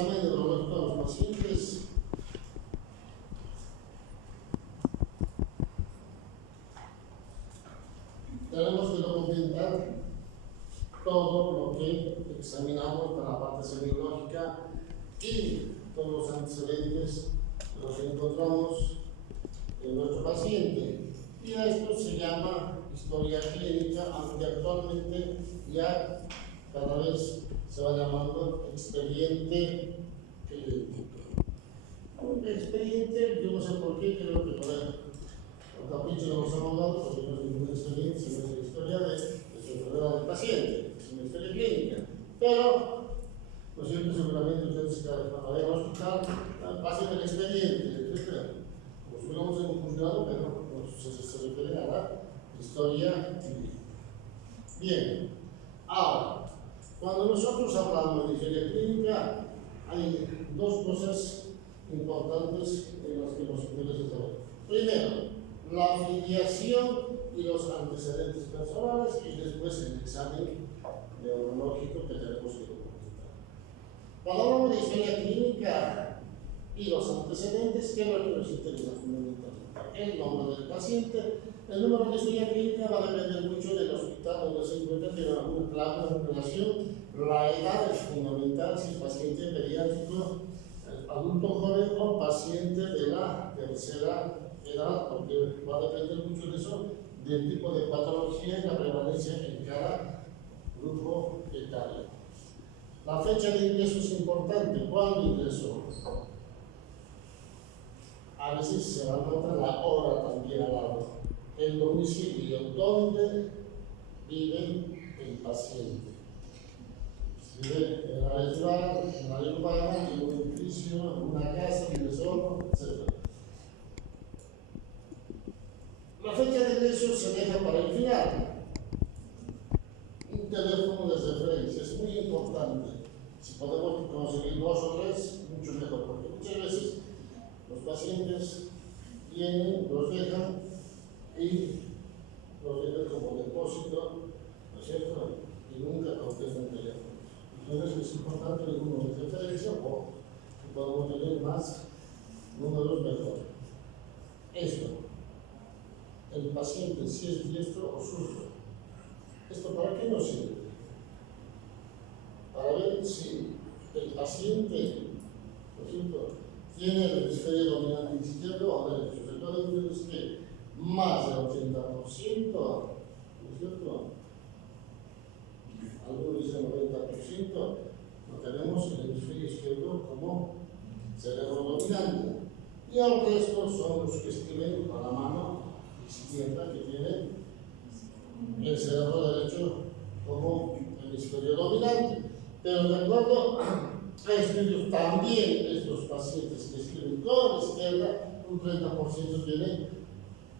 examen neurológico a los pacientes. Tenemos que documentar todo lo que examinamos para la parte semiológica y todos los antecedentes que los encontramos en nuestro paciente. Y a esto se llama historia clínica, aunque actualmente ya cada vez se va llamando expediente clínico. Un expediente, yo no sé por qué, creo que por el capricho de los abogados, porque no es ningún expediente, sino es la historia de su enfermedad del paciente, es una historia clínica. Pero, por cierto, seguramente ustedes que van a ver al hospital, pasen el expediente, etc. Como si fuéramos en un juzgado, pero se refiere a la historia clínica. Bien, ahora, cuando nosotros hablamos de historia clínica, hay dos cosas importantes en las que nos interesa saber. Primero, la afiliación y los antecedentes personales, y después el examen neurológico que tenemos que documentar. Cuando hablamos de historia clínica y los antecedentes, ¿qué es lo que nos interesa fundamentalmente? El nombre del paciente. El número de historia clínica va a depender mucho del hospital donde se encuentra, tiene una relación. La edad es fundamental, si es paciente pediátrico, adulto joven o paciente de la tercera edad, porque va a depender mucho de eso, del tipo de patología y la prevalencia en cada grupo etario. La fecha de ingreso es importante. ¿Cuándo ingresó? A veces se anota la hora también al lado. El domicilio donde vive el paciente. Si vive en la ciudad, en la urbana, en un edificio, en una casa, vive solo, etc. La fecha de ingreso se deja para el final. Un teléfono de referencia es muy importante. Si podemos conseguir 2 o 3, mucho mejor, porque muchas veces los pacientes vienen, los dejan y los dejan como depósito, ¿no es cierto? Y nunca contestan el teléfono. Entonces es importante el número de referencia o si podemos tener más números mejor. Esto, el paciente si es diestro o zurdo. ¿Esto para qué nos sirve? Para ver si el paciente, por ejemplo, tiene el hemisferio dominante izquierdo o derecho. Recuerden ustedes que más del 80%, ¿no es cierto? Algunos dicen 90%, no tenemos el hemisferio izquierdo como cerebro dominante. Y el resto son los que escriben con la mano izquierda, que tienen el cerebro derecho como hemisferio dominante. Pero de acuerdo a estudios, también estos pacientes que escriben con la izquierda, un 30% tienen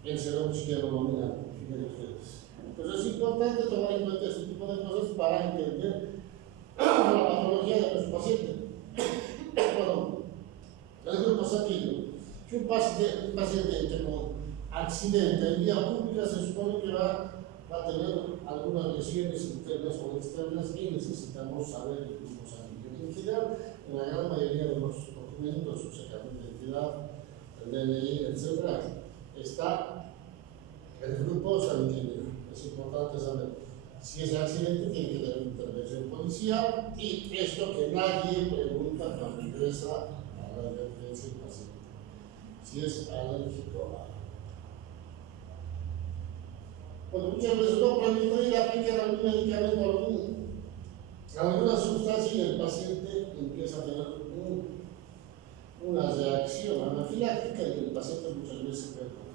el cerebro izquierdo dominante. Fíjense ustedes. Entonces es importante tomar en cuenta este tipo de cosas para entender la patología de nuestro paciente. Bueno, el grupo sanguíneo. Si un paciente con accidente en vía pública se supone que va a tener algunas lesiones internas o externas y necesitamos saber el grupo sanguíneo. En general, en la gran mayoría de los documentos, o sea, la identidad, el DNI, etc., está el grupo sanguíneo. Es importante saber. Si es accidente, tiene que tener intervención policial y esto que nadie pregunta cuando ingresa a la emergencia del paciente. Si es alérgico a. Porque muchas veces no preguntan y aplican algún medicamento, alguna sustancia y el paciente empieza a tener una reacción anafiláctica y el paciente muchas veces se puede complicar.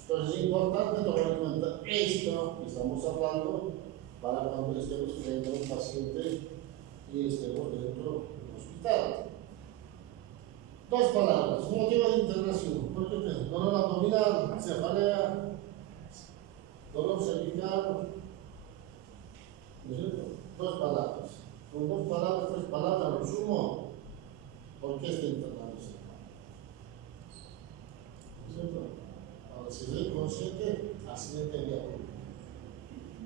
Entonces es importante tomar en cuenta esto que estamos hablando para cuando estemos frente a un paciente y estemos dentro del hospital. 2 palabras, motivo de internación, dolor abdominal, cefalea, dolor cervical, ¿no es cierto? 2 palabras. Con 2 palabras, 3 palabras, lo sumo. ¿Por qué está internándose? ¿No es cierto? Ahora, si es inconsciente, accidente en vía pública.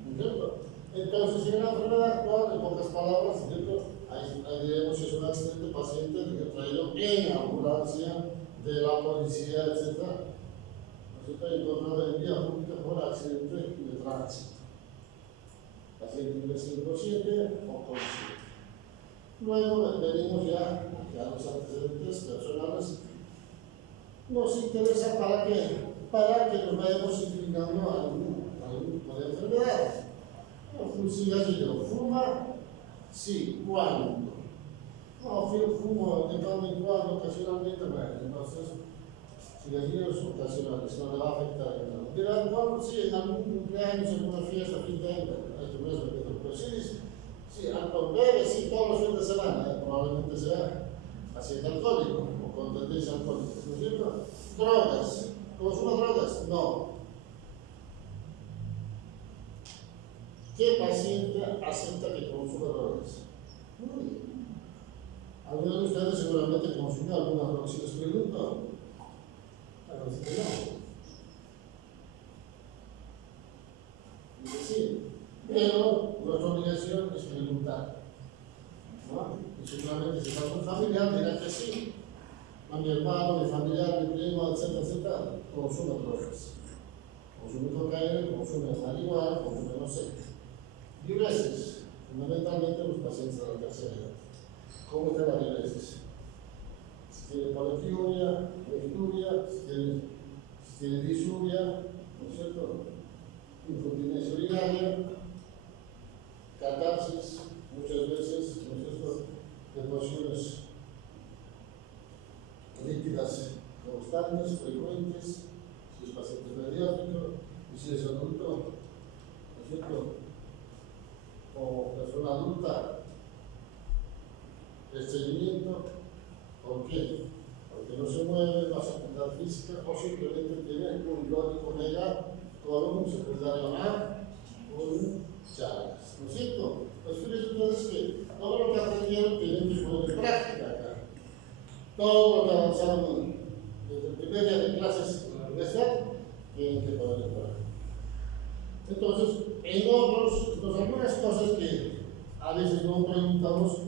¿No es cierto? Entonces, si es una enfermedad actual, en pocas palabras, ¿no es cierto? Ahí diremos si es una a este paciente que traído en ambulancia de la policía, etc. Resulta encontrado en vía pública por accidente de tránsito. Paciente ingresa inconsciente o consciente. Luego venimos ya a los antecedentes personales. Nos interesa para que nos vayamos inclinando a algún tipo de enfermedad. Un cigarrillo, ¿fuma? Sí, ¿cuándo? No, fumo de cuando en cuando, ocasionalmente, bueno, entonces, cigarrillos ocasionales, no le va a afectar en nada. Dirán, bueno, sí, en algún cumpleaños, en una fiesta, fin de año, pero sí, bebe, sí, todos los fines de semana, probablemente sea paciente alcohólico o con tendencia alcohólica, ¿no es cierto? Drogas, ¿consumo drogas? No. ¿Qué paciente acepta que consuma drogas? Algunos de ustedes seguramente consumen alguna droga, si les pregunto. A veces que no. Dice sí, pero nuestra obligación es preguntar. ¿No? Y seguramente si está un familiar dirá que sí. A mi hermano, mi familiar, mi primo, etcétera, consume drogas. Consume cocaína, consume marihuana, consume no sé. Diuresis, fundamentalmente los pacientes de la tercera edad. ¿Cómo está la diuresis? Si tiene poliuria, si tiene disuria, ¿no es cierto? Incontinencia urinaria, catarsis, muchas veces, ¿no es cierto? Deposiciones líquidas constantes, frecuentes, si es paciente pediátrico, y si es adulto, ¿no es cierto? O persona adulta, estreñimiento. ¿Por qué? Porque no se mueve, no hace actividad física o simplemente tiene un lógico mega con un secundario A, un Chagas. ¿No es cierto? Pues fíjense ustedes que todo lo que aprendieron tienen que poner en práctica acá. Todo lo que avanzaron desde el primer día de clases en la universidad tienen que poner en práctica. Entonces, en otros, algunas cosas que a veces no preguntamos,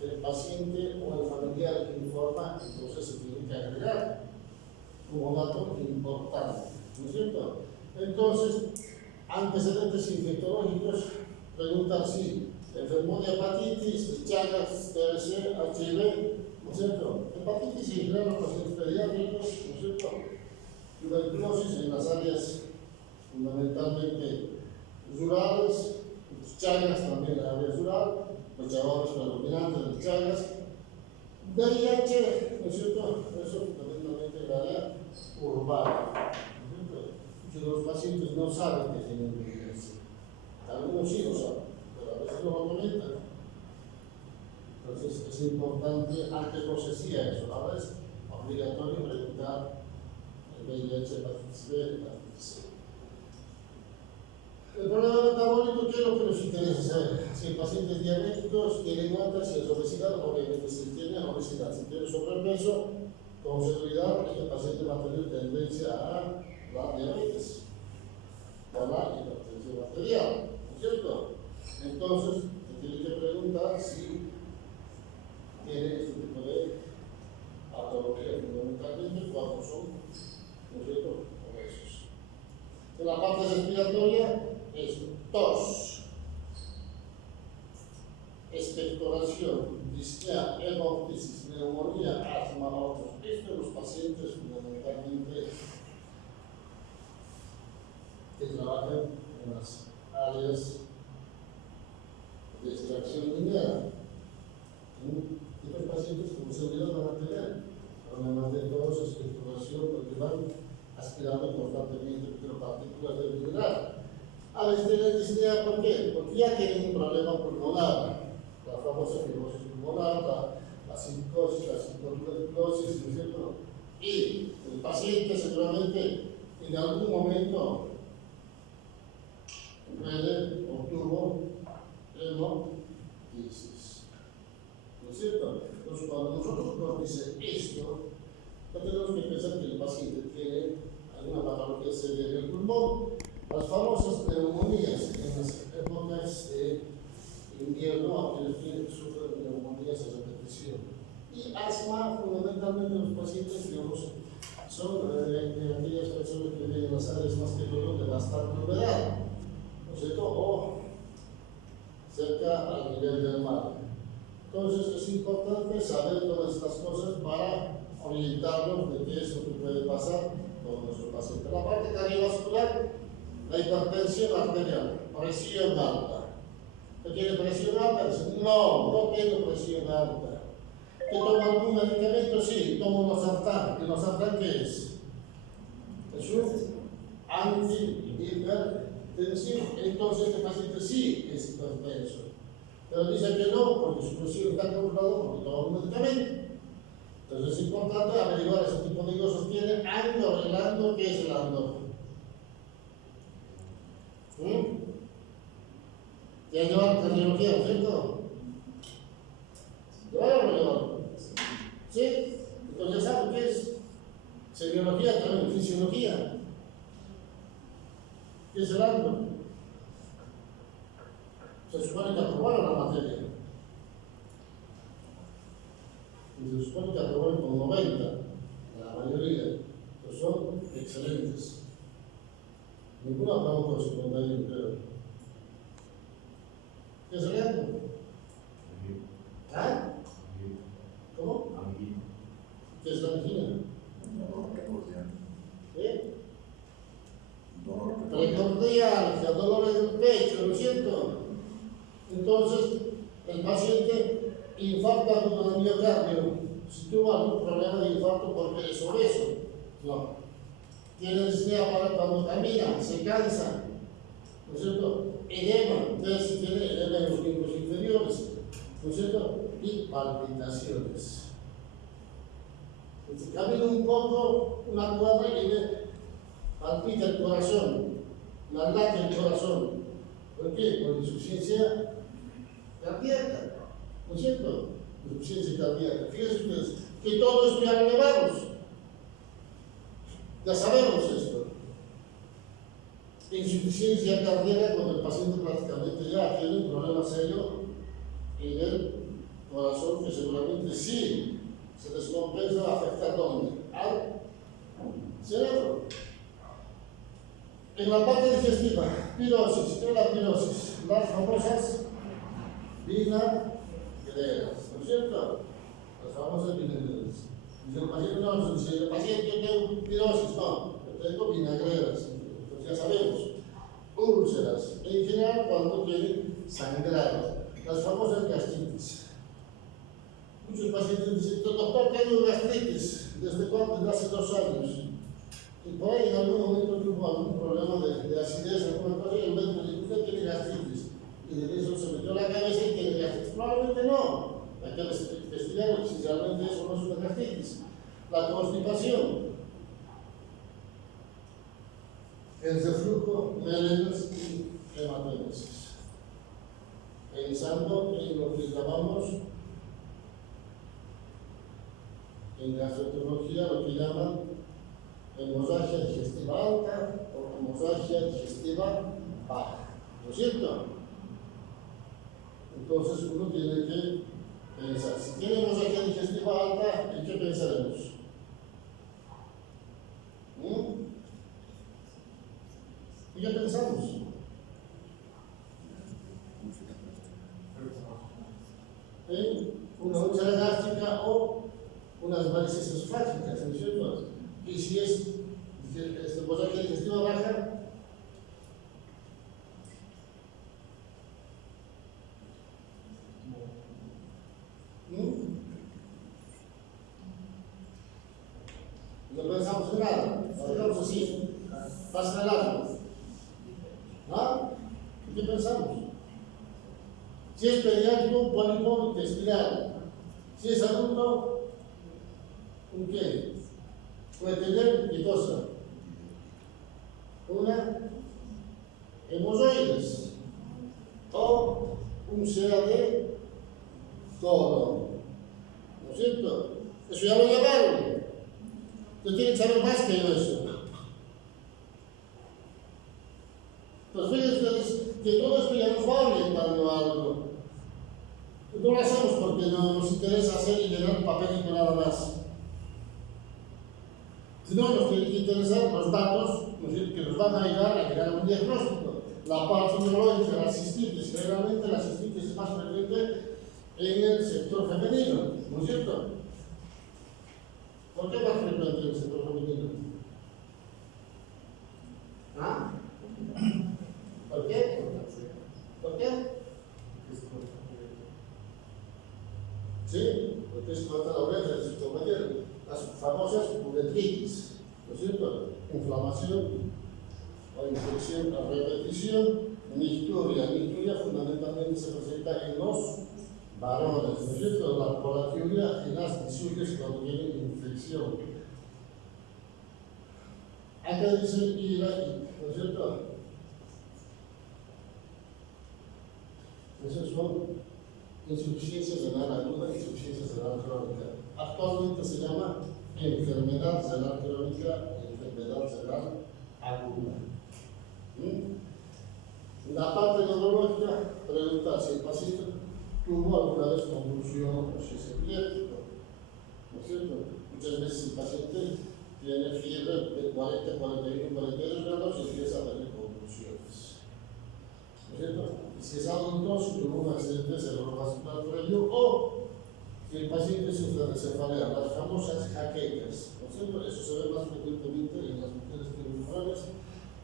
el paciente o el familiar que informa, entonces se tiene que agregar como dato importante, ¿no es cierto? Entonces, antecedentes infectológicos, preguntar si enfermó de hepatitis, Chagas, TBC, HIV, ¿no es cierto? Hepatitis en general en los pacientes pediátricos, ¿no es cierto? Tuberculosis en las áreas fundamentalmente rurales, Chagas también en la área rural, los llamados predominantes de Chagas, VIH, ¿no es cierto? Eso fundamentalmente en la área urbana, ¿no es cierto? Que los pacientes no saben que tienen VIH, algunos sí lo saben, pero a veces no lo comentan. Entonces es importante, antes no se hacía eso, ahora es obligatorio preguntar el VIH, hepatitis B, hepatitis C. El problema metabólico, ¿qué es lo que nos interesa saber? Si el paciente es diabético, si tiene gota, si es obesidad, obviamente si tiene obesidad, si tiene sobrepeso, con seguridad este paciente va a tener tendencia a la diabetes, a la hipertensión arterial, ¿no es cierto? Entonces, se tiene que preguntar si tiene este tipo de patología, fundamentalmente cuando son, ¿no es cierto?, obesos. En la parte respiratoria es tos, expectoración, disnea, hemoptisis, neumonía, asma, otros. Estos los pacientes fundamentalmente que trabajan en las áreas de extracción minera. Estos pacientes con seguridad van a tener problemas de tos, expectoración, porque van aspirando constantemente micropartículas del mineral. A veces tienen disnea, ¿por qué? Porque ya tienen un problema pulmonar, la famosa fibrosis pulmonar, la psicosis, la psicotuberculosis, ¿no es cierto? Y el paciente seguramente en algún momento puede o tuvo hemoptisis, ¿no es cierto? Entonces, cuando nosotros nos dice esto, no tenemos que pensar que el paciente tiene alguna patología seria en el pulmón. Las famosas neumonías en las épocas de invierno, aquellos que sufren neumonías a repetición. son aquellas personas que viven en las áreas más que todo de bastante humedad, ¿no es cierto? O cerca al nivel del mar. Entonces es importante saber todas estas cosas para orientarnos de qué es lo que puede pasar con nuestro paciente. La parte cardiovascular, la hipertensión arterial, presión alta. ¿No tiene presión alta? No, no tengo presión alta. ¿Que toma algún medicamento? Sí, tomo losartán. ¿Y losartán qué es? Es un antihipertensivo. Entonces este paciente sí es hipertenso. Pero dice que no, porque su presión está controlada porque toma un medicamento. Entonces es importante averiguar ese tipo de cosas. Tiene andor. ¿El andor qué es el andor? Ya llevan cardiología, ¿no es cierto? ¿Llevaron o no llevaron? ¿Sí? Entonces ya saben qué es. Semiología también, fisiología. ¿Qué es el andor? Se supone que aprobaron la materia. Y se supone que aprobaron con 90, la mayoría. Pues son excelentes. Ninguno aprobó con 51, creo. ¿Qué es el andor? ¿Ah? ¿Cómo? ¿Qué es la angina? ¿Eh? Precordialgia, dolores del pecho, ¿no es cierto? Entonces, el paciente infarta agudo del miocardio. Si tuvo algún problema de infarto porque es obeso, no. Tiene disnea para cuando camina, se cansa, ¿no es cierto? Edema, entonces si tiene edema en los miembros inferiores, ¿no es cierto? Y palpitaciones. Si camina un poco, una cuadra y le palpita el corazón, la late el corazón. ¿Por qué? Por insuficiencia cardíaca, ¿no es cierto? Insuficiencia cardíaca. Fíjense ustedes que todo esto ya lo llevamos. Ya sabemos esto. Insuficiencia cardíaca cuando el paciente prácticamente ya tiene un problema serio en el corazón que seguramente sí se descompensa, va a afectar ¿dónde? Al cerebro. En la parte digestiva, pirosis, ¿qué es la pirosis? Las famosas vinagreras, ¿no es cierto? Las famosas vinagreras. Dice el paciente, no, dice el paciente, yo tengo pirosis, no, yo tengo vinagreras. Entonces ya sabemos, úlceras, en general cuando tienen sangrado, las famosas gastritis. Muchos pacientes dicen, doctor, tengo gastritis, ¿desde cuándo? Desde hace 2 años. Y por ahí en algún momento tuvo algún problema de acidez, alguna cosa, y el médico le dijo, usted tiene gastritis. Y de eso se metió la cabeza y tiene gastritis. Probablemente no. Hay que investigar si realmente eso no es una gastritis. La constipación, el reflujo, melenas y hematomesis. Pensando en lo que llamamos en gastroenterología, lo que llaman hemorragia digestiva alta o hemorragia digestiva baja, ¿no es cierto? Entonces uno tiene que pensar, si tiene hemorragia digestiva alta, ¿en qué pensaremos? ¿Y qué pensamos? En una úlcera gástrica o unas varices esofágicas, ¿no es cierto? Y si es hemorragia digestiva baja, no pensamos en nada, lo dejamos así, pasa el largo. ¿Ah? ¿Qué pensamos? Si es pediátrico, un pólipo intestinal. Si es adulto, ¿un qué? Puede tener qué cosa. Una hemorroides o un úlcera de colon. ¿No es cierto? Eso ya lo llamaron. Entonces tienen que saber más que eso. Entonces fíjense ustedes que todo esto ya nos va orientando a algo. No lo hacemos porque nos interesa hacer y llenar papelito nada más. No nos tienen que interesar los datos, ¿no es cierto?, que nos van a llegar a un diagnóstico. La parte neurológica de la cistitis, generalmente la cistitis es más frecuente en el sector femenino, ¿no es cierto? ¿Por qué más frecuente en el sector femenino? ¿Ah? ¿Por qué? ¿Por qué? Sí, porque es corta la oreja de su compañero. Las famosas uretritis, ¿no es cierto? Inflamación o infección a repetición, nicturia. Nicturia fundamentalmente se presenta en los varones, ¿no es cierto? La polatiuria en las disurias cuando tienen infección. Acá dice ira, ¿no es cierto? Esas son insuficiencias renal aguda, insuficiencias renal crónica. Actualmente se llama enfermedad renal crónica, enfermedad renal aguda. La parte neurológica pregunta si el paciente tuvo alguna vez convulsión o proceso epiléptico, ¿no es cierto? Muchas veces el paciente tiene fiebre de 40, 41, 42 grados y empieza a tener convulsiones, ¿no es cierto? Y si es adulto, si tuvo un accidente cerebrovascular previo o si el paciente sufre de cefalea, las famosas jaquecas, ¿no es cierto? Eso se ve más frecuentemente en las mujeres que en los varones.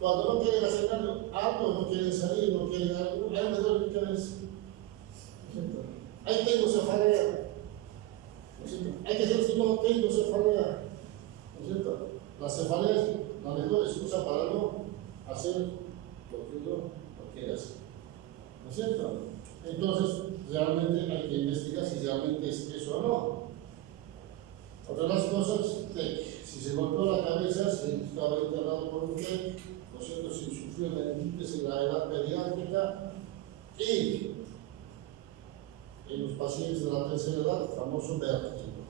Cuando no quieren hacer algo, no quieren salir, no quieren algo, hay me duele mi cabeza. Ahí tengo cefalea. Hay que decir si no tengo cefalea. ¿No es cierto? La cefalea es la mejor excusa para no hacer lo que uno no quiere hacer. ¿No es cierto? Entonces, realmente hay que investigar si realmente es eso o no. Otra de las cosas, si se golpeó la cabeza, si estaba internado por un TEC, ¿no es cierto? Si sufrió meningitis en la edad pediátrica y en los pacientes de la tercera edad, famoso vértigo.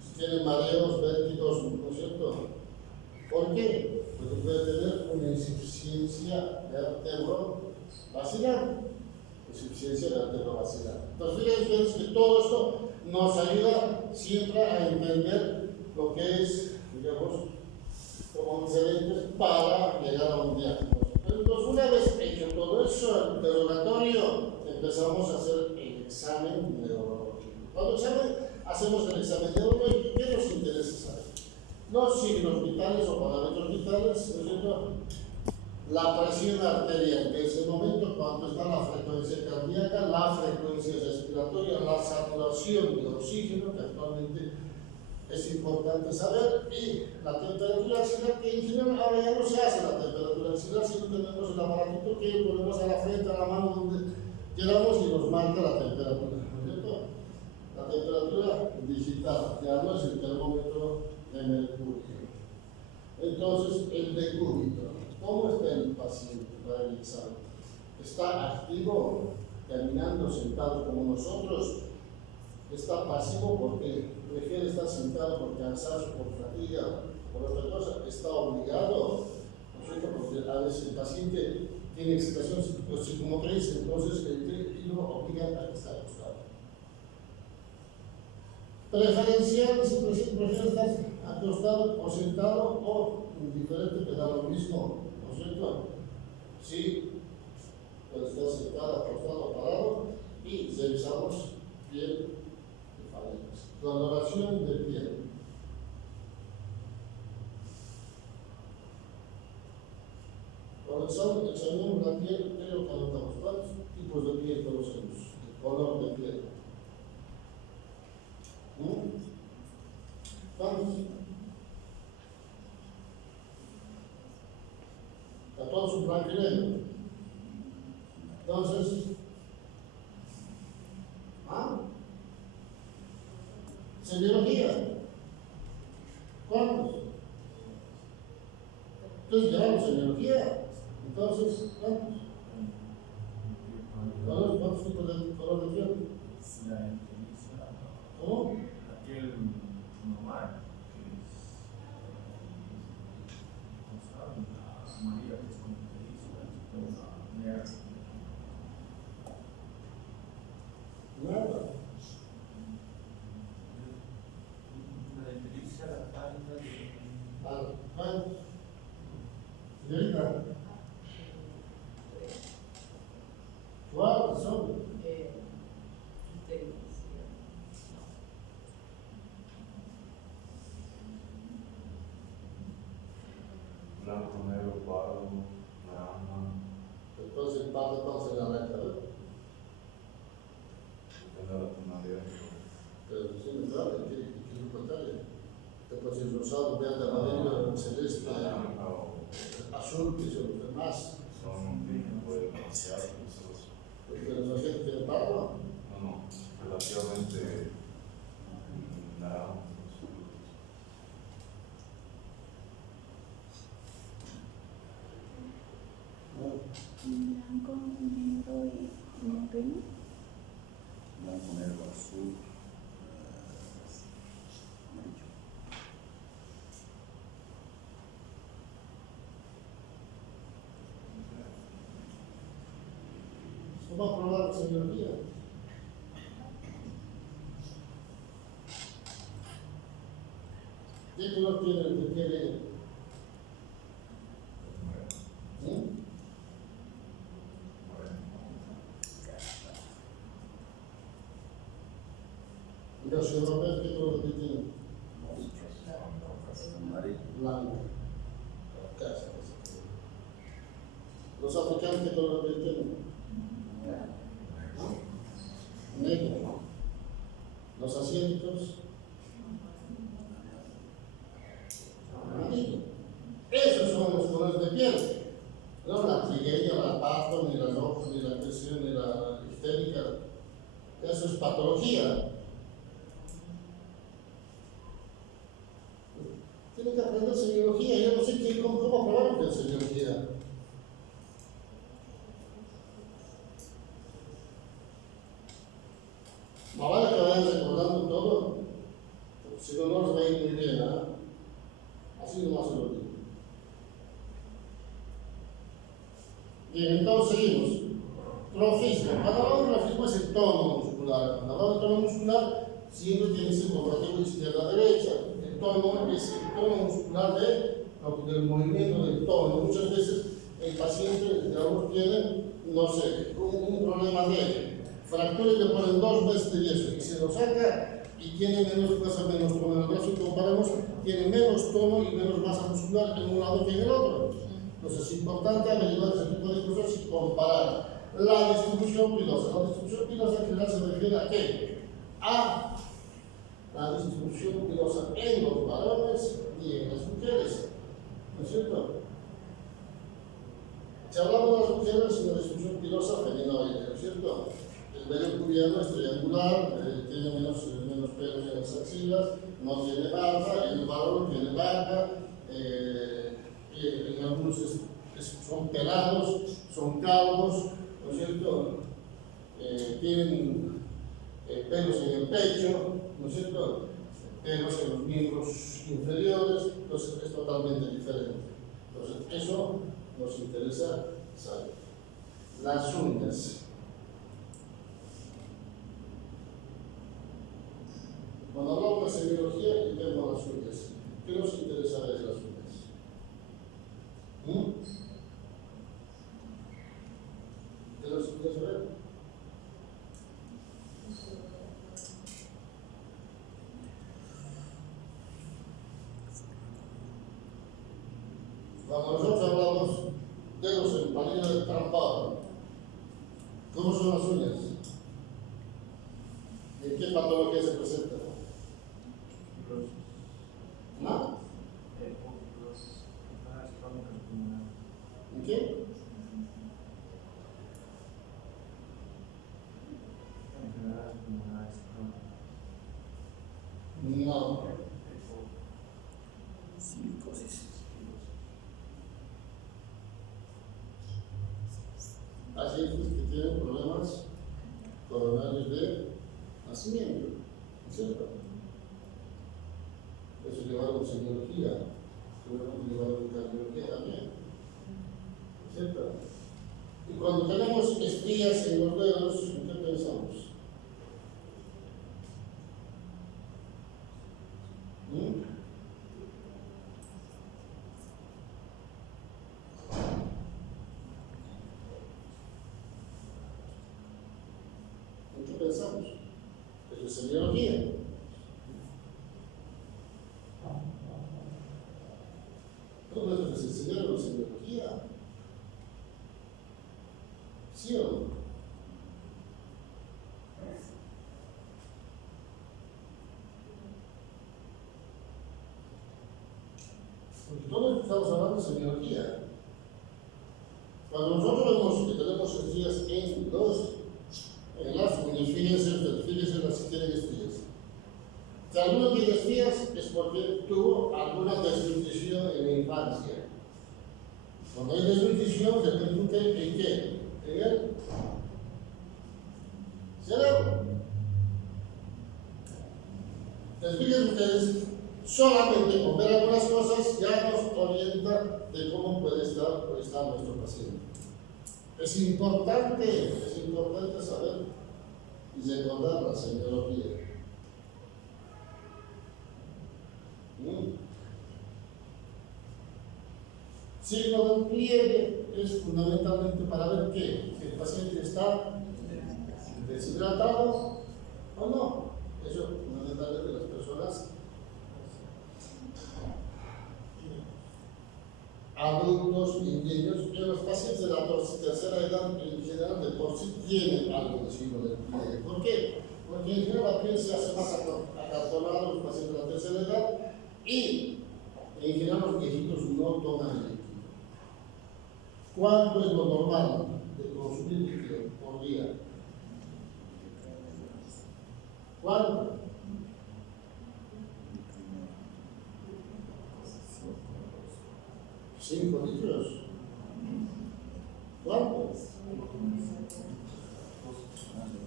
Si tienen mareos, vértigos, ¿no es cierto? ¿Por qué? Porque puede tener una insuficiencia vertebrovascular. Insuficiencia vertebrovascular. Entonces, fíjense ustedes que todo esto nos ayuda siempre a entender lo que es, digamos, como antecedentes para llegar a un diagnóstico. Entonces, una vez hecho todo eso, el interrogatorio, empezamos a hacer el examen neurológico. Cuando hacemos el examen neurológico, ¿qué nos interesa saber? Los signos vitales o parámetros vitales, ¿no es cierto? La presión arterial, que es el momento cuando está la frecuencia cardíaca, la frecuencia respiratoria, la saturación de oxígeno, que actualmente es importante saber, y la temperatura axilar, que en general ahora ya no se hace la temperatura axilar, sino tenemos el aparatito que ponemos a la frente, a la mano, donde queramos y nos marca la temperatura, ¿no es cierto? La temperatura digital, ya no es el termómetro de mercurio. Entonces, el decúbito. ¿Cómo está el paciente para el examen? ¿Está activo, caminando, sentado como nosotros? ¿Está pasivo porque prefiere estar sentado por cansancio, por fatiga, por otra cosa? ¿Está obligado? ¿No es cierto? Porque a veces el paciente tiene excitación psicomotriz, entonces el lo obliga a estar acostado. Preferencial, si el paciente prefiere estar acostado o sentado o indiferente, que da lo mismo, ¿no es cierto? Sí, puede estar sentado, acostado, parado, y revisamos piel de falanges. Coloración de piel. Cuando examinamos la piel, ¿qué es lo que notamos? ¿Cuántos tipos de piel conocemos? El color de piel. ¿Cuántos? A todos un blanco y negro. Entonces, semiología. ¿Cuántos? Entonces llevamos semiología. Entonces, ¿cuántos? ¿Cuántos tipos de color de piel? ¿Cómo? La piel normal, que es amarilla, que es como te dice, negra. Nada. La ictericia, la pálida, Señorita, ¿cuáles son? Blanco, negro, pardo, naranja, Entonces, parte entonces la recta, ¿verdad? depende de la tonalidad. Pero sí, me vale, ¿qué es lo contrario? Después el rosado, verde, amarillo, celeste, Naranja o azul, que son los demás. son pues, demasiado usos. Porque los agentes tienen pardo. No, relativamente naranja. Blanco, negro y moreno. Blanco, negro, azul, amarillo. ¿Cómo va a probar, señoría? ¿Qué color tiene el que quiere? ¿Eh? Y los europeos, ¿qué color que tienen? Amarillo. Blanco. Casi. Los africanos, ¿qué color que tienen? Negro. Los asiáticos, amarillo. Esos son los colores de piel. No la trigueña, la pato, ni la roja, ni la presión, ni la histérica. Eso es patología. Tienen que aprender semiología. Yo no sé cómo aprobar que es semiología. Más vale que vayan recordando todo, porque si no, no les va a ir muy bien, ¿ah? Así nomás se lo digo. Bien, entonces seguimos. Trofismo. Cuando hablamos de trofismo es el tono muscular. Cuando hablamos de tono muscular, siempre tiene que ser comparativo izquierda-derecha. El tono es el tono muscular del movimiento del tono. Muchas veces el paciente, digamos, tiene, no sé, un problema de fractura y le ponen 2 veces de yeso y se lo saca y tiene menos fuerza, menos tono. En el brazo que comparamos, tiene menos tono y menos masa muscular en un lado que en el otro. Entonces es importante averiguar ese tipo de cosas y comparar la distribución pilosa. La distribución pilosa en general se refiere a qué? A la distribución pilosa en los varones y en las mujeres. ¿No es cierto? Si hablamos de las mujeres, es una distribución pilosa feminoide, ¿no es cierto? El vello pubiano es triangular, tiene menos pelos en las axilas, no tiene barba, el varón tiene barba, en algunos son pelados, son calvos, ¿no es cierto? Tienen pelos en el pecho, ¿no es cierto? Pelos en los miembros inferiores, entonces es totalmente diferente. Entonces, eso nos interesa saber. Las uñas. Cuando hablamos de semiología, vemos las uñas. ¿Qué nos interesa ver las uñas? ¿Qué nos interesa ver? Cuando nosotros hablamos de los empalillos del trampado, ¿cómo son las uñas? ¿En qué patología se presenta? ¿No? ¿En qué? No. Silicosis. Hay gente que tienen problemas coronarios de nacimiento, ¿no es cierto? Eso llevaron semiología, seguramente llevaron cardiología también, ¿no es cierto? Y cuando tenemos estrías en los dedos, ¿en qué pensamos? pensamos. Eso es semiología. Todo eso les enseñaron en semiología. ¿Sí o no? Porque todo estamos hablando de semiología. Cuando nosotros vemos que tenemos estrías en las uñas, fíjense las si tienen estrías. Si alguno tiene estrías es porque tuvo alguna desnutrición en la infancia. Cuando hay desnutrición se repercute en qué? En el cerebro. Entonces, fíjense ustedes, solamente con ver algunas cosas ya nos orienta de cómo puede estar nuestro paciente. Es importante saber y recordar la semiología. Signo del pliegue es fundamentalmente para ver que si el paciente está deshidratado o no. Eso fundamentalmente las personas adultos y niños, y los pacientes de la tercera edad en general de por sí tienen algo de signo del pliegue. ¿Por qué? Porque en general la piel se hace más acartonada los pacientes de la tercera edad y en general los viejitos no toman líquido. ¿Cuánto es lo normal de consumir líquido por día? ¿Cuánto? 5 litros. ¿Cuánto?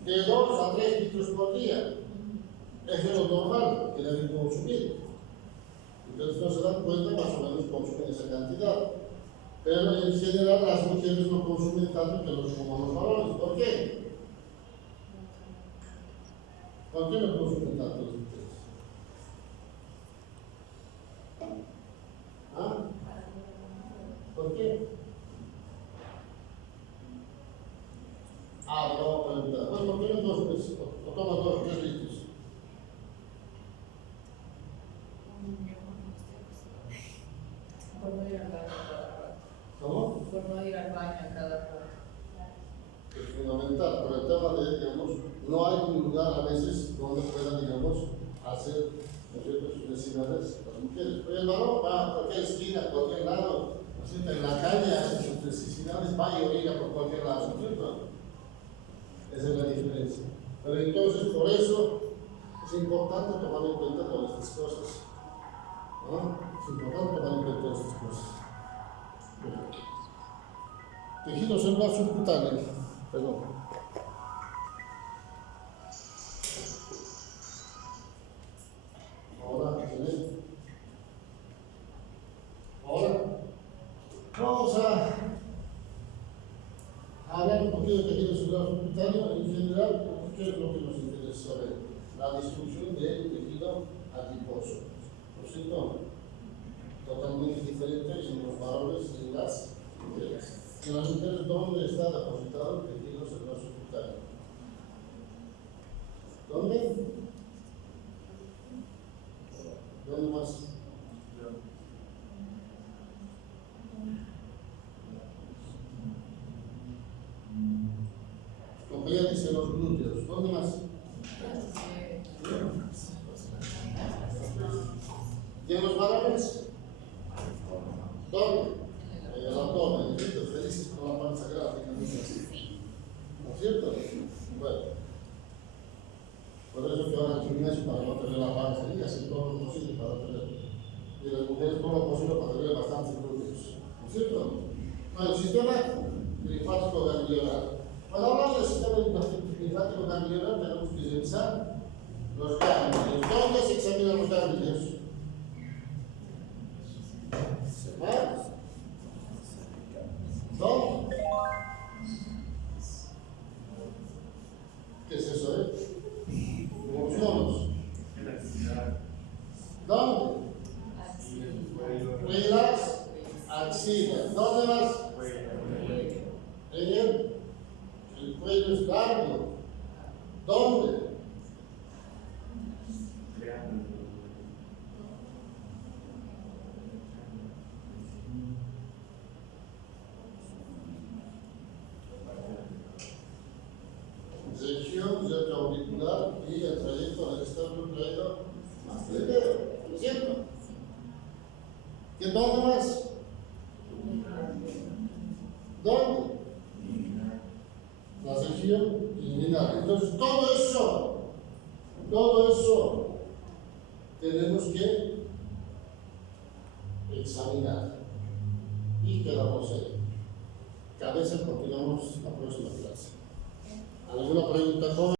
De 2 a 3 litros por día. Eso es lo normal que deben consumir. Entonces no se dan cuenta, más o menos consumen esa cantidad. Pero en general las mujeres no consumen tanto como los varones. ¿Por qué? ¿Por qué no consumen tanto los mujeres? ¿Ah? ¿Por qué? Ah, no, preguntar. Pues, ¿por qué no consumes? O tomas 2 o 3 litros. Por no ir al baño cada rato. ¿Cómo? Por no ir al baño cada rato. Es fundamental, por el tema de, digamos, no hay un lugar a veces donde puedan, digamos, hacer sus necesidades las mujeres. Pero el varón va a cualquier esquina, a cualquier lado, sienta en la calle, hace sus necesidades, va y orina por cualquier lado, ¿cierto? Esa es la diferencia. Pero entonces, por eso, es importante tomar en cuenta todas estas cosas. ¿No? Es importante tomar en cuenta todas estas cosas. Tejido celular subcutáneo. Perdón. Ahora, excelente. Ahora, vamos a hablar un poquito de tejido celular subcutáneo en general, porque es lo que nos interesa saber. La distribución del tejido adiposo. ¿No es cierto? Totalmente diferente en los varones y en las mujeres. En las mujeres, ¿dónde está depositado el tejido celular subcutáneo? ¿Dónde? ¿Dónde más? Compañía dice los glúteos. ¿Dónde más? ¿Y en los varones? ¿Dónde? En el abdomen, felices con la panza grande, ¿no es cierto? Bueno, por eso que van al gimnasio para no tener la panza y hacen todo lo posible para tener, y las mujeres todo lo posible para tener bastantes glúteos, ¿no es cierto? Bueno, el sistema linfático ganglionar. Para hablar del sistema linfático ganglionar tenemos que revisar los ganglios. ¿Dónde se examinan los ganglios? ¿Ah? ¿Dónde? ¿Qué es eso, Como los monos. ¿Dónde? Relax, axila. ¿Dónde más? El cuello es largo. ¿Dónde? ¿Qué dónde más? ¿Dónde? La región inguinal. Entonces, todo eso tenemos que examinar y quedamos ahí. Cabeza, continuamos la próxima clase. ¿Alguna pregunta, joven?